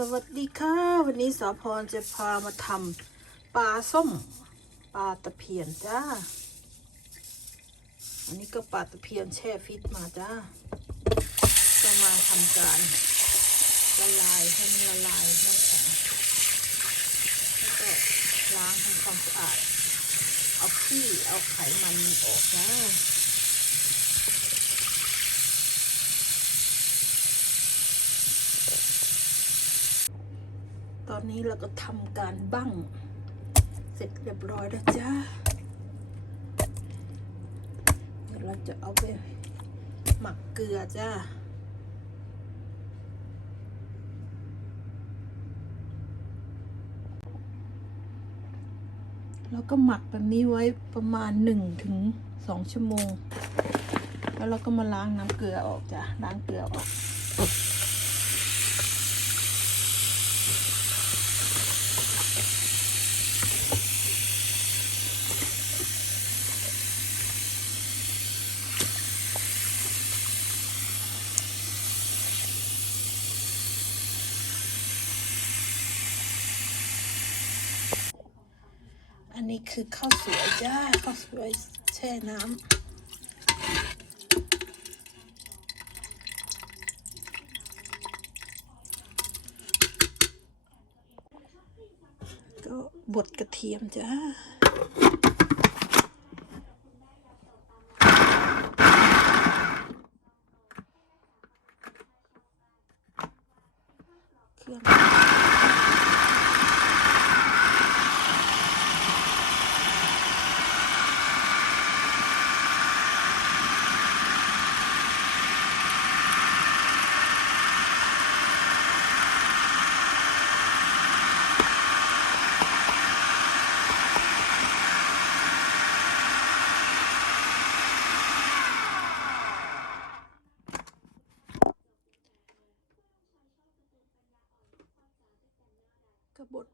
สวัสดีค่ะ วันนี้สาพรจะพามาทำปลาส้มปลาตะเพียนจ้า อันนี้ก็ปลาตะเพียนแช่ฟิตมาจ้าก็มาทำการละลายให้มันละลายน้ำแข็งแล้วก็ล้างทำความสะอาด เอาขี้เอาไขมันออกจ้า อนนี้เราก็ทำการบั้งเสร็จเรียบร้อยแล้วจ้าเดี๋ยวเราจะเอาไปหมักเกลือจ้าแล้วก็หมักแบบนี้ไว้ประมาณหนึ่งถึงสองชั่วโมง แล้วเราก็มาล้างน้ำเกลือออกจ้ะล้างเกลือออก อั นี้คือข้าวสวยจ้าข้าวสวยแช่น้ำก็บดกระเทียมจ้าเครื่อง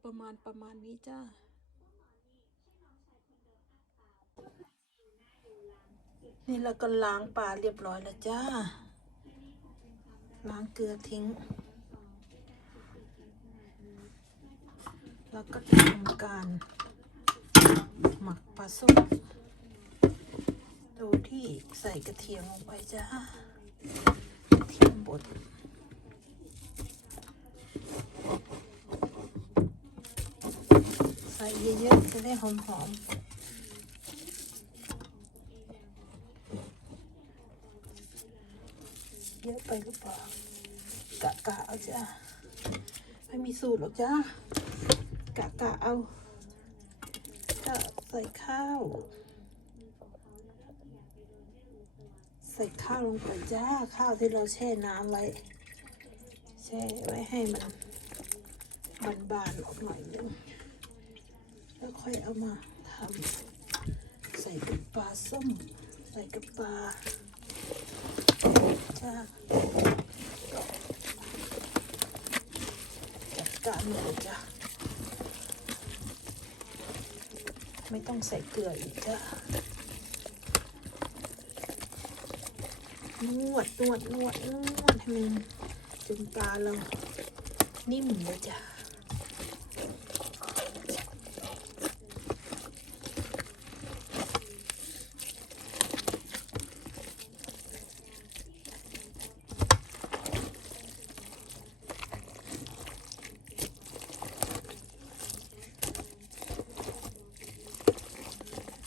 ก็ ประมาณประมาณนี้จ้านี่เราก็ล้างปลาเรียบร้อยแล้วจ้า ล้างเกลือทิ้ง แล้วก็ทำการ หมักปลาส้มโดยที่ใส่กระเทียมลงไปจ้ากระเทียมบด ใส่เยอะๆจะได้หอมๆเยอะไปหรือเปล่ากะกะเอาจ้าไม่มีสูตรหรอกจ้ากะกะเอาก็ใส่ข้าว ใส่ข้าวลงไปจ้าข้าวที่เราแช่น้ำไว้แช่ไว้ให้มันบานออกหน่อยนึง แล้วค่อยเอามาทำใส่กับปลาส้ม ใส่กับปลาจ้าจัดการเลยจ้าไม่ต้องใส่เกลืออีกจ้านวดนวดนวดนวดให้มันจนปลาเรานิ่มเลยจ้า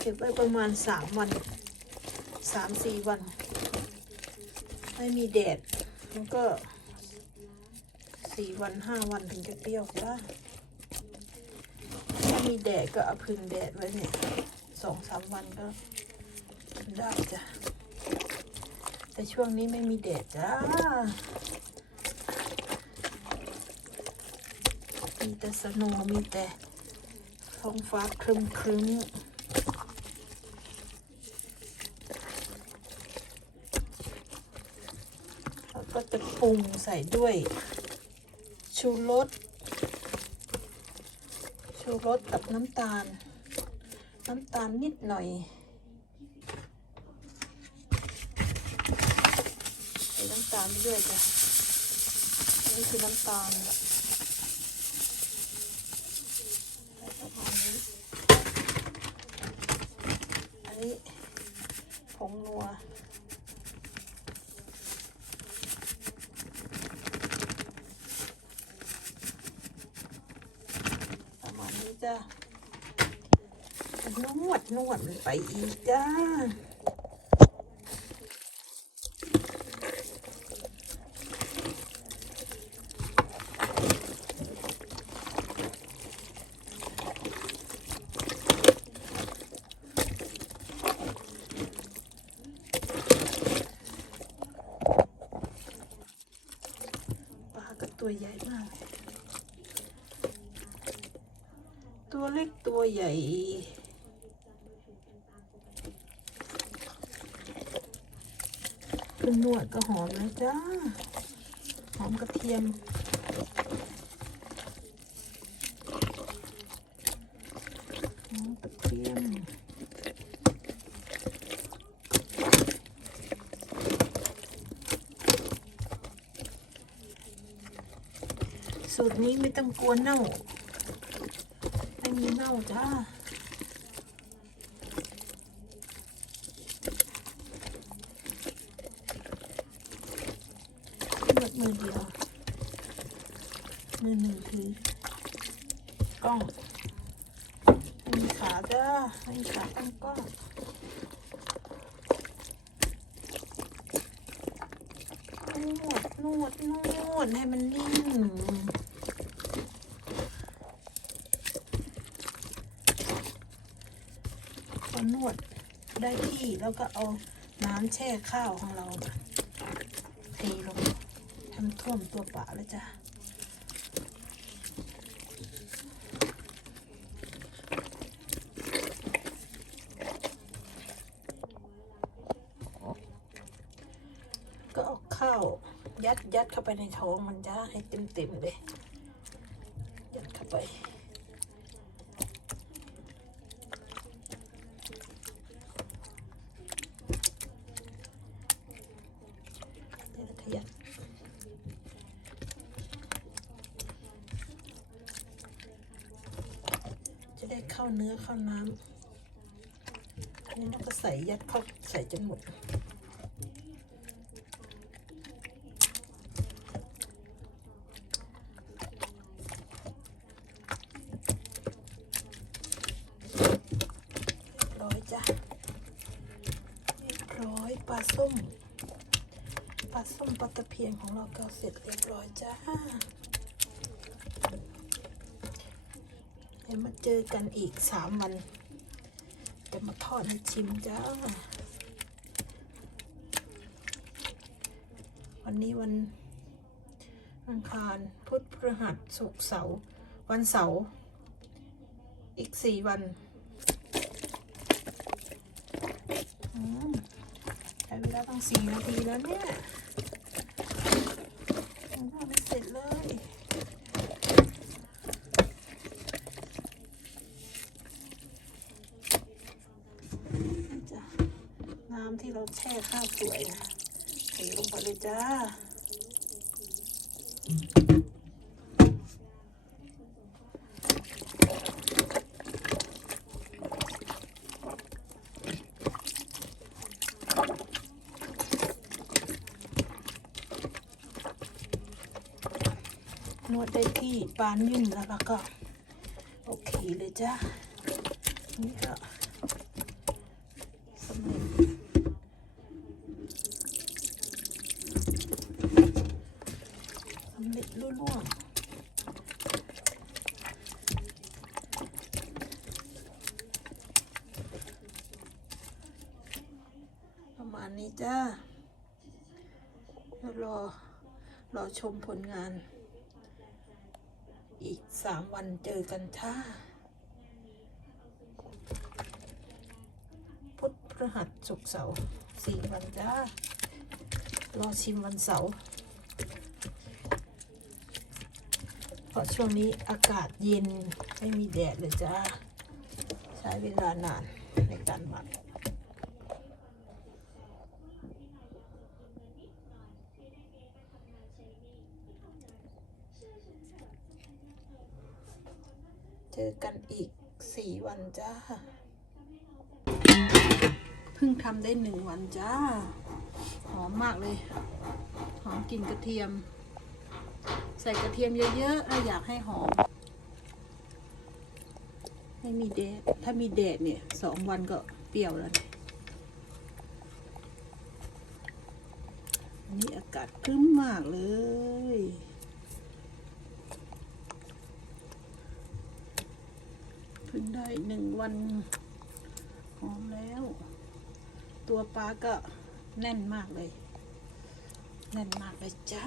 ก็บไว้ประมาณสามวันสามสี่วัน ไม่มีแดดมันก็สี่วันห้าวันถึงจะเปรี้ยวได้ถ้ามีแดดก็เอาพึ่งแดดไว้เนี่ยสองสามวันก็ได้จ้ะแต่ช่วงนี้ไม่มีแดดจ้ามีแต่สโนมีแต่ท้องฟ้าครึมครึมแล้วก็จะ ปรุงใส่ด้วย ชูรสชูรสกับน้ำตาล น้ำตาลนิดหน่อยใส่น้ำตาลไปด้วยจ้ะนี่คือน้ำตาล ผงนัว ประมาณนี้จ้ะ นวดนวดมันไปอีกจ้าปลาก็ตัวใหญ่มาก ตัวเล็กตัวใหญ่ เป็นนวดก็หอมนะจ้า หอมกระเทียม หอมกระเทียมสูตรนี้ไม่ต้องกลัวเน่า ไม่มีเน่าจ้า เลือกมือเดียว มือหนึ่งคือกล้องมีขาจ้ามีขาตั้งกล้องนวดนวดนวดให้มันนิ่มพอนวดได้ที่แล้วก็เอาน้ำแช่ข้าวของเรา ทำท่วมตัวปลาเลยจ้ะก็เอาข้าวยัดยัดเข้าไปในท้องมันจ้าให้เต็มเต็มๆเลย ยัดเข้าไป เดี๋ยวขยับจะได้ เข้าเนื้อเข้าน้ำอันนี้เราก็ใส่ยัดเข้าใส่จนหมดร้อยจ้ะเรียบร้อยปลาส้มปลาส้มปลาตะเพียนของเราก็เสร็จเรียบร้อยจ้า เดี๋ยวมาเจอกันอีกสามวัน จะมาทอดให้ชิมจ้า วันนี้วันอังคารพุธพฤหัสศุกร์เสาร์วันเสาร์อีกสี่วันใช้เวลาตั้งสี่นาทีแล้วเนี่ยยังทำไม่เสร็จเลยนี่จ้ะน้ำที่ เราแช่ข้าวสวยนะเทลงไปเลยจ้านวดได้ที่ปานนิ่มแล้วแล้วก็ โอเคเลยจ้านี่ก็สำเร็จสำเร็จรุ่ล่วงประมาณนี้จ้า แล้วรอ รอชมผลงาน อีกสามวันเจอกันท่าพุธพฤหัสศุกร์เสาร์สี่วันจ้ารอชิมวันเสาร์เพราะช่วงนี้อากาศเย็นไม่มีแดดเลยจ้า ใช้เวลานานในการหมัก เจ้า เพิ่งทำได้หนึ่งวันจ้า หอมมากเลย หอมกลิ่นกระเทียม ใส่กระเทียมเยอะๆถ้าอยากให้หอม ไม่มีแดด ถ้ามีแดดเนี่ยสองวันก็เปรี้ยวแล้วนี่ยอันนี้อากาศครึ้มมากเลย พิ่งได้หนึ่งวันหอมแล้ว ตัวปลาก็แน่นมากเลย แน่นมากเลยจ้า